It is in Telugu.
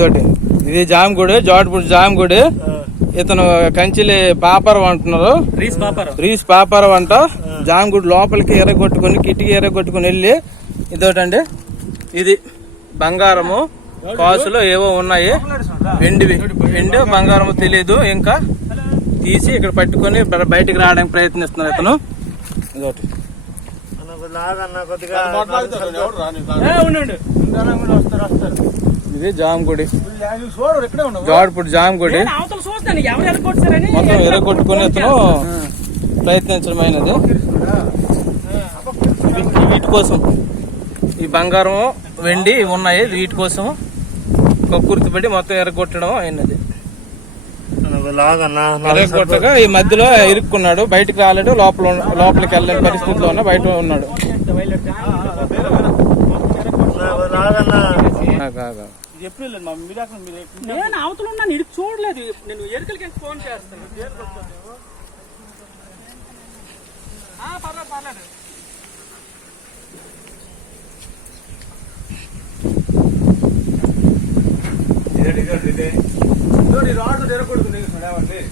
ఇదోటి ఇది జామగుడి, జోటపూడి జామగుడి. ఇతను కంచిలి పాపరం అంటున్నారు, రీస్ పాపరం అంట. జామగుడి లోపలికి ఎర్రగొట్టుకుని కిటికీ ఎర్రగొట్టుకుని వెళ్ళి ఇదోటండి, ఇది బంగారము కాసులు ఏవో ఉన్నాయి, వెండి బంగారము తెలీదు. ఇంకా తీసి ఇక్కడ పట్టుకొని బయటికి రావడానికి ప్రయత్నిస్తున్నారు ఇతను. ఇదోటి ఇది జామగుడి, జోటపూడి జామగుడి. మొత్తం ఎర్రగొట్టుకుని ఇతను ప్రయత్నించడమైనది. వీటి కోసం ఈ బంగారం వెండి ఉన్నాయి, వీటి కోసం కక్కుర్తిపడి మొత్తం ఎర్రగొట్టడం అయినది. ఎర్రగొట్టగా ఈ మధ్యలో ఇరుక్కున్నాడు, బయటికి రాలేడు, లోపలికి వెళ్ళని పరిస్థితిలో ఉన్న బయట ఉన్నాడు. నేను అవతల ఉన్నాను, ఇటు చూడలేదు. నేను ఎరుకలకి ఫోన్ చేస్తాను. పర్లేదు రాడు తెరకొడుతుంది ఎవరు లేదు,